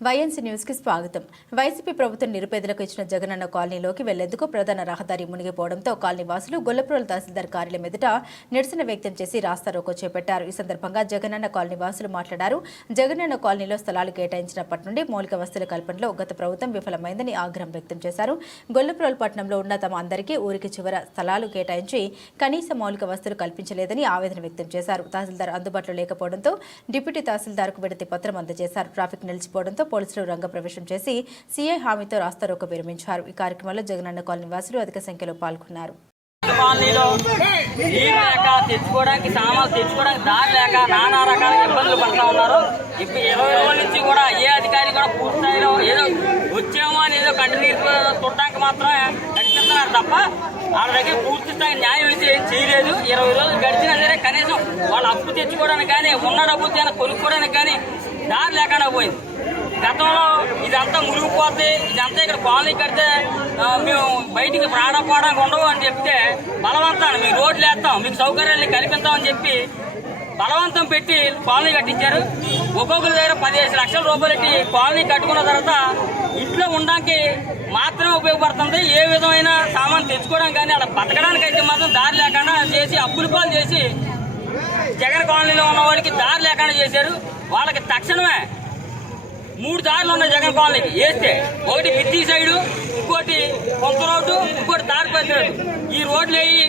YNC న్యూస్కి స్వాగతం. YCP ప్రభుత్వం నిరుపేదలకు ఇచ్చిన జగనన్న కాలనీలోకి వెళ్ళేందుకు ప్రధాన రహదారి మునిగిపోవడంతో కాలనీవాసులు వాసులు తహసీల్దార్ కార్యాలయం ఎదుట నిరసన వ్యక్తం చేసి రాస్తారోకో చేపట్టారు. ఈ సందర్భంగా జగనన్న కాలనీవాసులు మాట్లాడారు. జగనన్న కాలనీలో స్థలాలు కేటాయించినప్పటి నుండి మౌలిక వసతుల కల్పనలో గత ప్రభుత్వం విఫలమైందని ఆగ్రహం వ్యక్తం చేశారు. గొల్లపురం పట్టణంలో ఉన్న తమ అందరికీ ఊరికి చివర స్థలాలు కేటాయించి కనీస మౌలిక వసతులు కల్పించలేదని ఆవేదన వ్యక్తం చేశారు. తహసీల్దార్ అందుబాటులో లేకపోవడంతో డిప్యూటీ తహసీల్దార్కు విడతి పత్రం అందజేశారు. ట్రాఫిక్ నిలిచిపోవడంతో పోలీసులు రంగప్రవేశం చేసి సీఐ హామీతో రాస్తారోక విరమించారు. ఈ కార్యక్రమంలో జగనన్న కాలనీ నివాసులు అధిక సంఖ్యలో పాల్గొన్నారు. కాలనీలో లేక తెచ్చుకోవడానికి సామాన్లు తెచ్చుకోవడానికి దారి లేక నానా రకాల ఇబ్బందులు పడతా ఉన్నారు. ఇప్పుడు ఇరవై రోజుల నుంచి కూడా ఏ అధికారి కూడా పూర్తి ఏదో వచ్చామో అని ఏదో కంటి నీరు మాత్రమే కనిపిస్తున్నారు తప్ప వాళ్ళ దగ్గర పూర్తి స్థాయి న్యాయం అయితే ఏం చేయలేదు. ఇరవై రోజులు గడిచినా సరే కనీసం వాళ్ళు అప్పు తెచ్చుకోవడానికి కానీ ఉన్న డబ్బు కొనుక్కోవడానికి కానీ దారి లేకుండా పోయింది. గతంలో ఇదంతా మునిగిపోతే ఇదంతా ఇక్కడ కాలనీ కడితే మేము బయటికి ప్రాణపోవడానికి ఉండవు అని చెప్తే బలవంతాన్ని మీకు రోడ్లు వేస్తాం మీకు సౌకర్యాన్ని కల్పిస్తామని చెప్పి బలవంతం పెట్టి కాలనీ కట్టించారు. ఒక్కొక్కరి దగ్గర పదిహేను లక్షల రూపాయలు పెట్టి కాలనీ కట్టుకున్న తర్వాత ఇంట్లో ఉండడానికి మాత్రమే ఉపయోగపడుతుంది. ఏ విధమైన సామాన్ తెచ్చుకోవడం కానీ అలా బతకడానికి అయితే మాత్రం దారి లేకుండా చేసి అప్పులు పాలు చేసి జగన్ కాలనీలో ఉన్న వాళ్ళకి దారి లేకుండా చేశారు. వాళ్ళకి తక్షణమే మూడు దారులు ఉన్నాయి జగన్ కాలనీకి. వేస్తే ఒకటి మిర్చి సైడు ఇంకోటి కొంత రోడ్డు ఇంకోటి తాడిపత్రి రోడ్డు ఈ రోడ్లు వేయి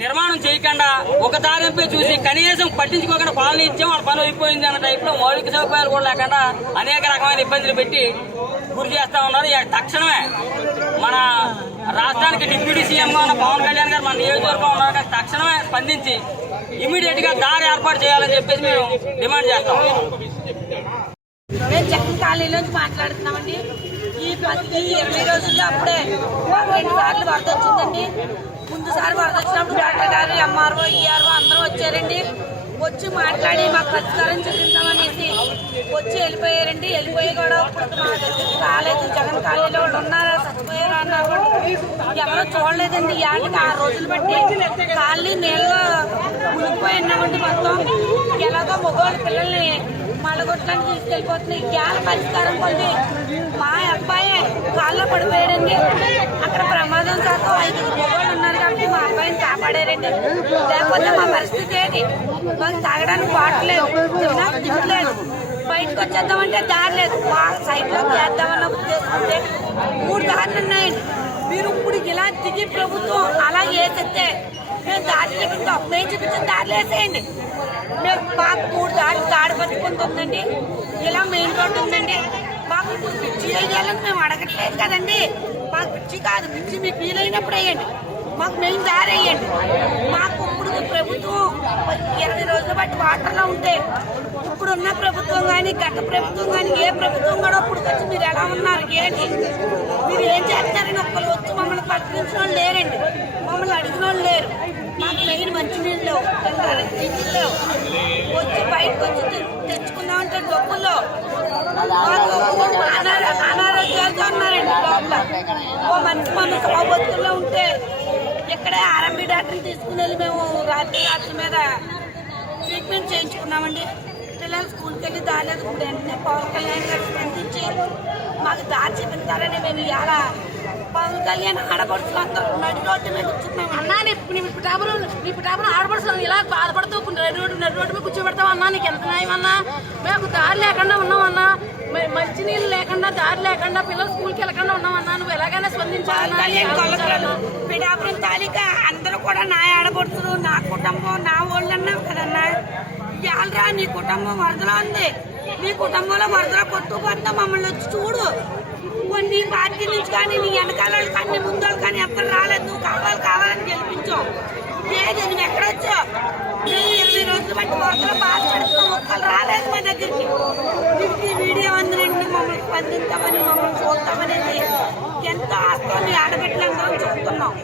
నిర్మాణం చేయకుండా ఒక దారిపై చూసి కనీసం పట్టించుకోకుండా పాలన ఇచ్చాం వాళ్ళ పని అయిపోయింది అన్న టైప్లో మౌలిక సదుపాయాలు కూడా లేకుండా అనేక రకమైన ఇబ్బందులు పెట్టి గురి చేస్తా ఉన్నారు. తక్షణమే మన రాష్ట్రానికి డిప్యూటీ సీఎంగా ఉన్న పవన్ కళ్యాణ్ గారు మన నియోజకవర్గం ఉన్నారు తక్షణమే స్పందించి ఇమీడియట్గా దారి ఏర్పాటు చేయాలని చెప్పేసి మేము డిమాండ్ చేస్తాం మేము జగన్ కాలనీలోంచి మాట్లాడుతున్నామండి. ఈ పది ఈ ఇరవై రోజుల్లో అప్పుడే రెండు సార్లు వరద వచ్చిందండి. ముందుసారి వరద వచ్చినప్పుడు డాక్టర్ గారు ఎంఆర్ఓ ఈఆర్ఓ అందరూ వచ్చారండి. వచ్చి మాట్లాడి మాకు పరిష్కారం చూపించామనేసి వచ్చి వెళ్ళిపోయారండి. వెళ్ళిపోయి కూడా కాలేదు జగన్ కాలనీలో ఉన్నారా చచ్చిపోయారా అన్నారు కూడా ఎవరో చూడలేదండి. ఏటకి ఆరు రోజులు బట్టి కాలనీ నీళ్ళు మునిగిపోయి ఉన్నామండి మొత్తం. ఎలాగో మగవాళ్ళ పిల్లల్ని మళ్ళగొట్టడానికి తీసుకెళ్ళిపోతున్నాయి. గ్యాల పరిష్కారం పొంది మా అబ్బాయి కాళ్ళ పడిపోయాడండి. అక్కడ ప్రమాదం శాతం ఐదుగురు మొగోళ్ళు ఉన్నారు కాబట్టి మా అబ్బాయిని కాపాడారండి. లేకపోతే మా పరిస్థితి ఏంటి? మాకు తాగడానికి వాటర్ లేదు. బయటకు వచ్చేద్దామంటే దారి లేదు. మా సైడ్లో చేద్దామన్న ఉద్దేశం ఉంటే మూడు దారులు ఉన్నాయండి. మీరు ఇప్పుడు ఇలా దిగి ప్రభుత్వం అలా చేసేస్తే మేము దారి చూపిస్తాం మేము చూపించిన దారిలో వేసేయండి. మేము మాకు మూడు దారి దాడి బతుకుంది ఉందండి. ఇలా మెయిన్ రోడ్డు ఉందండి. మాకు ఇప్పుడు పిచ్చి వేయాలని మేము అడగట్లేదు కదండి. మాకు పిచ్చి కాదు పిచ్చి మీ ఫీల్ అయినప్పుడు వేయండి. మాకు మెయిన్ దారి వేయండి. మాకు ఇప్పుడు ప్రభుత్వం ఇరవై రోజులు బట్టి వాటర్లో ఉంటే ఇప్పుడు ఉన్న ప్రభుత్వం కానీ గత ప్రభుత్వం కానీ ఏ ప్రభుత్వం కూడా ఇప్పుడు వచ్చి మీరు ఎలా ఉన్నారు ఏంటి? మీరు ఏం చేస్తారని ఒక్క వచ్చి మమ్మల్ని పట్టించిన వాళ్ళు లేరండి మమ్మల్ని అడిగిన వాళ్ళు లేరు మాకు మెయిన్ మంచినీళ్ళు. లేవు వచ్చి బయటకు వచ్చి తె- తెచ్చుకుందామంటే డబ్బుల్లో అనారోగ్యాలతో ఉన్నారండి లోపల ఓ మంచి మన సౌబతుల్లో ఉంటే ఇక్కడే ఆర్ఎంబీ డాక్టర్ని తీసుకుని వెళ్ళి మేము రాత్రి రాత్రి మీద ట్రీట్మెంట్ చేయించుకున్నామండి. పిల్లలు స్కూల్కి వెళ్ళి దాలేదు ఇప్పుడు వెంటనే పవన్ కళ్యాణ్ గారు స్పందించి మాకు దారి చూపిస్తారని మేము ఇవాళ పవన్ కళ్యాణ్ నడి రోడ్డు మీద కూర్చున్నాం అన్నా నీ పిఠాపురం నీ పిఠాపురం ఆడపడుతున్నావు ఇలా బాధపడుతూ నడి రోడ్డు నడి రోడ్డు మీద కూర్చోబెడతావు అన్నా? నీకు ఎంత న్యాయం అన్నా? మేము దారి లేకుండా ఉన్నాం అన్నా. మ- మంచి నీళ్ళు లేకుండా దారి లేకుండా పిల్లలు స్కూల్కి వెళ్ళకుండా ఉన్నాం అన్నా. నువ్వు ఎలాగైనా స్పందించాలన్నా? పిఠాపురం తాలిక అందరూ కూడా నా ఆడపడుతురు నా కుటుంబం నా వాళ్ళు అన్నావు కదన్నా. ఇవాళరా నీ కుటుంబం వరదలో ఉంది. నీ కుటుంబంలో వరదలో కొట్టుకుపోతుందా మమ్మల్ని వచ్చి చూడు. కొన్ని పార్టీ నుంచి కానీ నీ వెనకాల కానీ ముందు కానీ ఎప్పుడు రాలేదు. నువ్వు కావాలి కావాలని గెలిపించావు. లేదు నువ్వు ఎక్కడొచ్చావు మేము ఇరవై రోజులు బట్టి వరదలో బాధపడుతున్నాం ఒక్కరు రాలేదు మా దగ్గరికి. నీకు ఈ వీడియో అందరండి మమ్మల్ని స్పందిస్తామని మమ్మల్ని చూస్తామనేది ఎంతో ఆస్తుని ఆడబెట్టలేము ఆడబిడ్డలందరం చూస్తున్నాం.